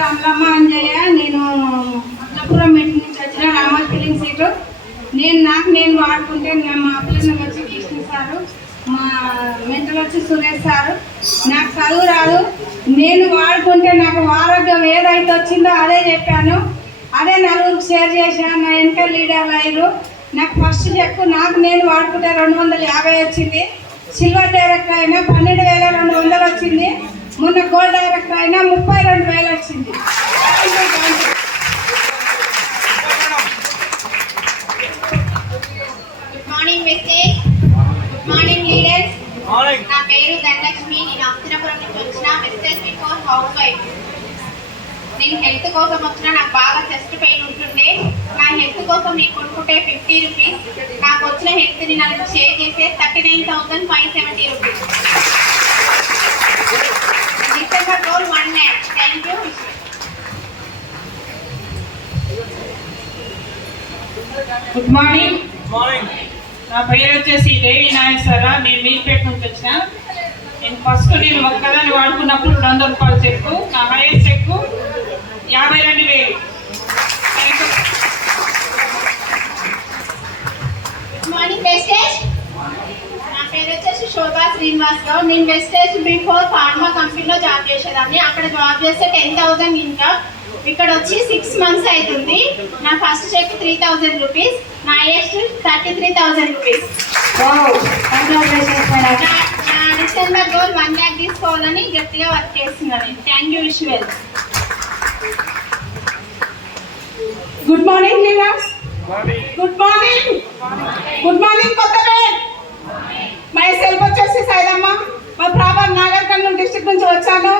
పేరు అమలమ్మ అంజయ్య నేను అమలాపురం మెట్ నుంచి వచ్చిన రామల్ ఫిలిం సీటు. నేను నాకు నేను వాడుకుంటే మా పిల్లలు వచ్చి కృష్ణ సారు మా మెంటలు వచ్చి సురేష్ సారు. నాకు చదువు రాదు. నేను వాడుకుంటే నాకు ఆరోగ్యం ఏదైతే వచ్చిందో అదే చెప్పాను. అదే నలుగురికి షేర్ చేశాను. నా వెనక లీడర్ అయ్యారు నాకు ఫస్ట్ చెక్ నాకు నేను వాడుకుంటే రెండు వందల యాభై వచ్చింది. సిల్వర్ డైరెక్టర్ అయినా పన్నెండు వేల రెండు వందలు వచ్చింది. మొన్న గోల్డ్ డైరెక్టర్ అయినా ముప్పై రెండు వేలు వచ్చింది. Good morning message good morning leaders నా పేరు ధనలక్ష్మి. నేను అస్తినపురం నుంచి వచ్చిన మెసేజ్ బిఫోర్ హౌస్ వైఫ్ నేను హెల్త్ కోసం వచ్చిన నాకు బాగా చెస్ట్ పెయిన్ ఉంటుండే. నా హెల్త్ కోసం నేను కొనుక్కుంటే ఫిఫ్టీ రూపీస్ నాకు వచ్చిన హెల్త్ని నాకు షేర్ చేసే thirty nine thousand five seventy rupees good morning నా పేరు వచ్చేసి దేవి నాగేశ్వర నేను మీర్పేట నుంచి వచ్చిన. నేను ఫస్ట్ నేను ఒక్కదాన్ని వాడుకున్నప్పుడు రెండు వందల రూపాయలు చెక్కు. నా హైయెస్ట్ చెక్కు యాభై రెండు వేలు Thank you. Good morning Vestige నా పేరు వచ్చేసి శోభా శ్రీనివాస్ రావు నేను వెస్టేజ్ బిఫోర్ ఫార్మా కంపెనీలో జాబ్ చేసేదాన్ని. అక్కడ జాబ్ చేస్తే టెన్ థౌసండ్ ఇంకా ఇక్కడ వచ్చి సిక్స్ మంత్స్ అవుతుంది నా first check three thousand rupees నా highest thirty three thousand rupees నా డిసెంబర్ గోల్ వన్ ల్యాక్ తీసుకోవాలని గట్టిగా వర్క్ చేస్తున్నాను thank you విశ్వల్ good morning good morning good morning Kothapet myself వచ్చేసి సైదమ్మ మా ప్రాపర్ నాగర్ కర్నూలు డిస్టిక్ నుంచి వచ్చాను.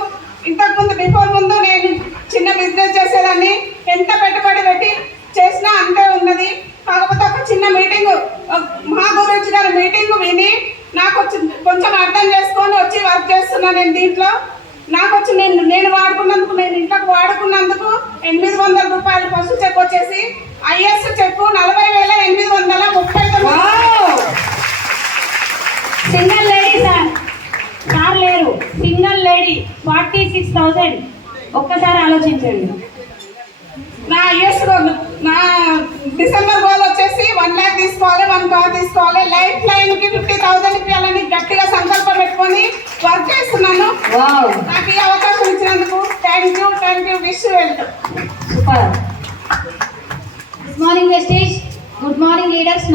ఇంతకు ముందు బిఫోర్ ముందు నేను చిన్న బిజినెస్ చేసేదాన్ని. ఎంత పెట్టుబడి పెట్టి చేసినా అంతే ఉన్నది. కాకపోతే ఒక చిన్న మీటింగ్ మా గురించి గారి మీటింగ్ విని నాకు కొంచెం అర్థం చేసుకొని వచ్చి వర్క్ చేస్తున్నా నేను దీంట్లో. నాకు వచ్చి నేను నేను వాడుకున్నందుకు నేను ఇంట్లోకి వాడుకున్నందుకు ఎనిమిది వందల రూపాయలు ఫస్ట్ చెక్ వచ్చేసి ఐఎస్ చెక్ నలభై వేల ఎనిమిది వందల ముప్పై తొమ్మిది. సింగిల్ లేడీ సార్ సార్ లేరు. Single lady forty six thousand ఒక్కసారి ఆలోచించండి. నా ఐఎస్ నా డిసెంబర్ గోల్ వచ్చేసి వన్ ల్యాక్ తీసుకోవాలి వన్ కార్ తీసుకోవాలి. లైఫ్ లైన్కి ఫిఫ్టీ థౌసండ్ ఇవ్వాలని గట్టిగా సంకల్పం పెట్టుకొని వర్క్ చేస్తున్నాను వావ్ నాకు ఈ అవకాశం ఇచ్చినందుకు thank you thank you wish welcome super good morning Vestige good morning leaders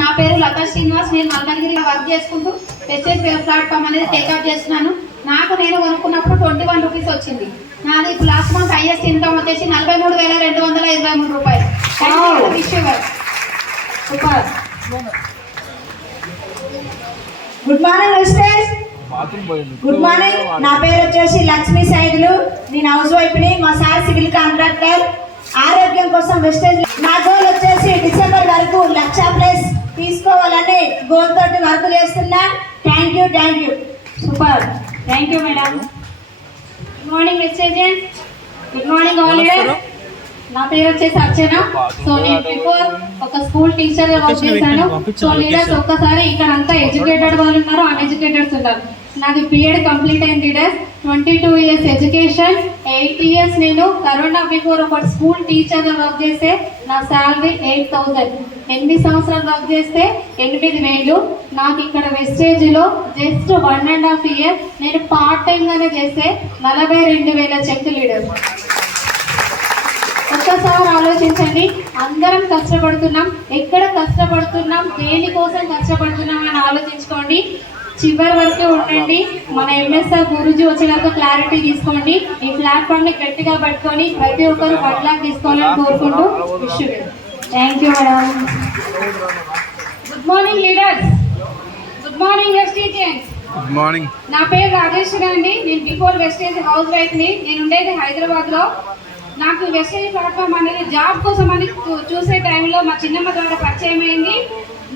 నా పేరు లతా శ్రీనివాస్ నేను మల్కగిరిలో వర్క్ చేసుకుంటూ వెస్టేజ్ ప్లాట్ఫామ్ అనేది టేకప్ చేస్తున్నాను. నాకు నేను కొనుక్కున్నప్పుడు ట్వంటీ వన్ రూపీస్ వచ్చింది. నాది ఇప్పుడు లాస్ట్ మంత్ హైయెస్ట్ ఇన్కమ్ వచ్చేసి నలభై మూడు వేల రెండు వందల ఇరవై మూడు రూపాయలు. Super. Good morning misters good morning నా పేరు వచ్చేసి లక్ష్మీ సైదులు. నేను హౌస్ వైఫ్ని మా సార్ సివిల్ కాంట్రాక్టర్. ఆరోగ్యం కోసం వెస్టేజ్ నా గోల్ వచ్చేసి డిసెంబర్ తీసుకోవాలని గోల్ తోటి వర్క్ చేస్తున్నా thank you thank you super thank you madam good morning Vestige good morning all నా పేరు వచ్చేసి అర్చన సో నేను బిఫోర్ ఒక స్కూల్ టీచర్గా వర్క్ చేశాను సో లీడర్స్ ఒక్కసారి ఇక్కడ అంతా ఎడ్యుకేటెడ్ వాళ్ళు ఉన్నారు అన్ఎడ్యుకేటెడ్స్ ఉన్నారు. నాది బిఎడ్ కంప్లీట్ అయింది leaders twenty two years education eight years నేను కరోనా బిఫోర్ ఒక స్కూల్ టీచర్గా వర్క్ చేస్తే నా శాలరీ ఎయిట్ థౌజండ్ ఎనిమిది సంవత్సరాలు వర్క్ చేస్తే ఎనిమిది వేలు. నాకు ఇక్కడ వెస్టేజ్లో just one and half year నేను పార్ట్ టైంగానే చేస్తే నలభై రెండు వేల చెక్ లీడర్ ఒక్కసారి ఆలోచించండి. అందరం కష్టపడుతున్నాం. ఎక్కడ కష్టపడుతున్నాం? దేనికోసం కష్టపడుతున్నాం అని ఆలోచించుకోండి. చివరి వరకు ఉండండి. మన ఎంఎస్ఆర్ గురూజీ వచ్చినాక క్లారిటీ తీసుకోండి. ఈ ప్లాట్ఫామ్ని గట్టిగా పట్టుకొని ప్రతి ఒక్కరు లాక్ తీసుకోవాలని కోరుకుంటూ wish thank you madam good morning leaders good morning good morning నా పేరు రాజేశ్వరి అండి నేను బిఫోర్ వెస్టేజ్ హౌస్ వైఫ్ని నేను ఉండేది హైదరాబాద్లో నాకు వెస్టేజ్ ప్లాట్ఫామ్ అనేది జాబ్ కోసం అని చూసే టైంలో మా చిన్నమ్మ ద్వారా పరిచయం అయింది.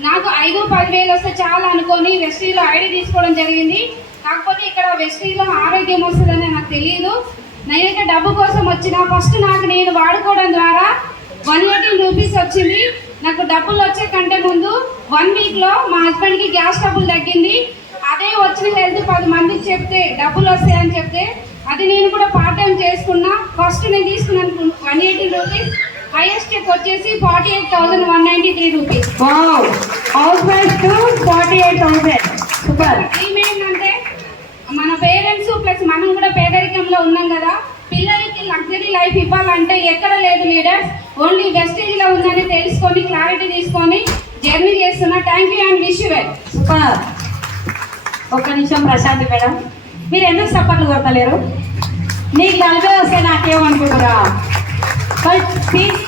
నాకు ఐదు పదివేలు వస్తే చాలా అనుకొని వెస్టేజ్ ఐడి తీసుకోవడం జరిగింది. కాకపోతే ఇక్కడ వెస్టేజ్ ఆరోగ్యం వస్తుందని నాకు తెలియదు నేనైతే డబ్బు కోసం వచ్చిన ఫస్ట్ నాకు నేను వాడుకోవడం ద్వారా వన్ ఎయిటీన్ రూపీస్ వచ్చింది. నాకు డబ్బులు వచ్చే కంటే ముందు వన్ వీక్లో మా హస్బెండ్కి గ్యాస్ డబ్బులు తగ్గింది. అదే వచ్చిన హెల్త్ పది మందికి చెప్తే డబ్బులు వస్తాయని చెప్తే అది నేను కూడా పార్ట్ టైం చేసుకున్నా. ఫస్ట్ నేను తీసుకున్నాను one eighty rupees. Highest check వచ్చేసి forty eight thousand one ninety three rupees wow housewife to forty eight thousand super dream ఏంటంటే మన పేరెంట్స్ ప్లస్ మనం కూడా పేదరికంలో ఉన్నాం కదా పిల్లలకి లగ్జరీ లైఫ్ ఇవ్వాలంటే ఎక్కడ లేదు లీడర్స్ ఓన్లీ వెస్టేజ్లో ఉందని తెలుసుకొని క్లారిటీ తీసుకొని జర్నీ చేస్తున్నా. Thank you and wish you well super ఒక్క నిమిషం ప్రశాంతి మేడం. మీరు ఎందుకు సపోర్ట్లు కొడతలేరు? నీకు నలభై వస్తే నాకేమనుకుంటురా వాళ్ళు టీ-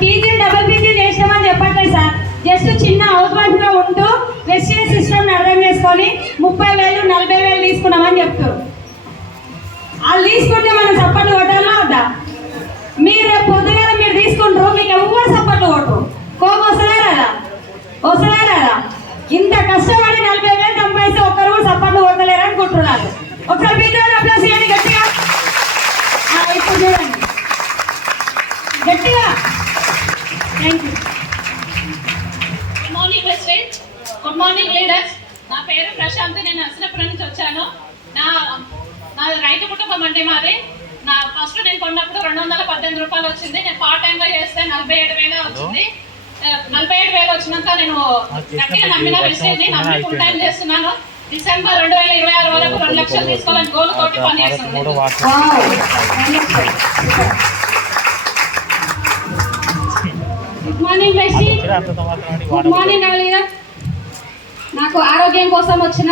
టీజీ డబుల్ పీజీ చేసినామని చెప్పట్లేదు సార్. జస్ట్ చిన్న హౌస్ వైఫ్ ఉంటూ వెస్టేజ్ సిస్టమ్ని అర్థం చేసుకొని ముప్పై వేలు నలభై వేలు తీసుకున్నామని చెప్తారు వాళ్ళు తీసుకుంటే మనం సపోర్ట్ కొట్టాలా వద్దా? మీరు రేపు పొద్దుగాల మీరు తీసుకుంటారు మీకు ఎవరు సపోర్ట్ కొట్టు కోపం వస్తుందా రాదా? వస్తుందా రాదా? ఇంత కష్టపడి నలభై వేలు సంపాదిస్తే ఒక్కరు కూడా సపోర్ట్లు కొట్టలేరు అనుకుంటున్నారు ఒకసారి బిడ్డ అప్లై చేయండి గట్టిగా. ఆ, ఇప్పుడు చూడండి గట్టిగా thank you good morning Vestige good morning leaders నా పేరు ప్రశాంత్ నేను అసలపురం నుంచి వచ్చాను. నా నా రైతు కుటుంబం అంటే మాది. నా ఫస్ట్ నేను కొన్నప్పుడు రెండు వందల పద్దెనిమిది రూపాయలు వచ్చింది. నేను పార్ట్ టైంగా చేస్తే నలభై ఏడు వేలే వచ్చింది. నలభై ఏడు వేలు వచ్చినాక నేను గట్టిగా నమ్మిన వెస్టేజ్ నమ్మి ఫుల్ టైం చేస్తున్నాను. డిసెంబర్ రెండు వేల ఇరవై ఆరు వరకు రెండు లక్షలు తీసుకోవాలని గోల్ తోటి పని చేస్తున్నాను good morning bestie good morning leader నాకు ఆరోగ్యం కోసం వచ్చిన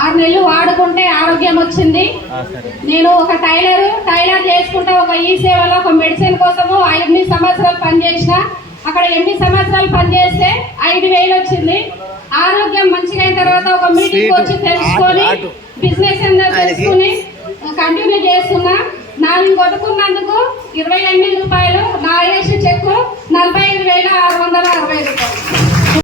ఆరు నెలలు వాడుకుంటే ఆరోగ్యం వచ్చింది. నేను ఒక టైలర్ టైలర్ చేసుకుంటే ఒక ఈ సేవలో ఒక మెడిసిన్ కోసము ఎనిమిది సంవత్సరాలు పనిచేసిన. అక్కడ ఎనిమిది సంవత్సరాలు పనిచేస్తే ఐదు వేలు వచ్చింది. ఆరోగ్యం మంచిగా అయిన తర్వాత ఒక మీటింగ్ వచ్చి తెలుసుకొని బిజినెస్ ఏందో తెలుసుకుని కంటిన్యూ చేస్తున్నా. నాలుగు కొట్టుకున్నందుకు ఇరవై ఎనిమిది రూపాయలు నా వేసి చెక్కు నలభై ఐదు వేల ఆరు వందల అరవై రూపాయలు.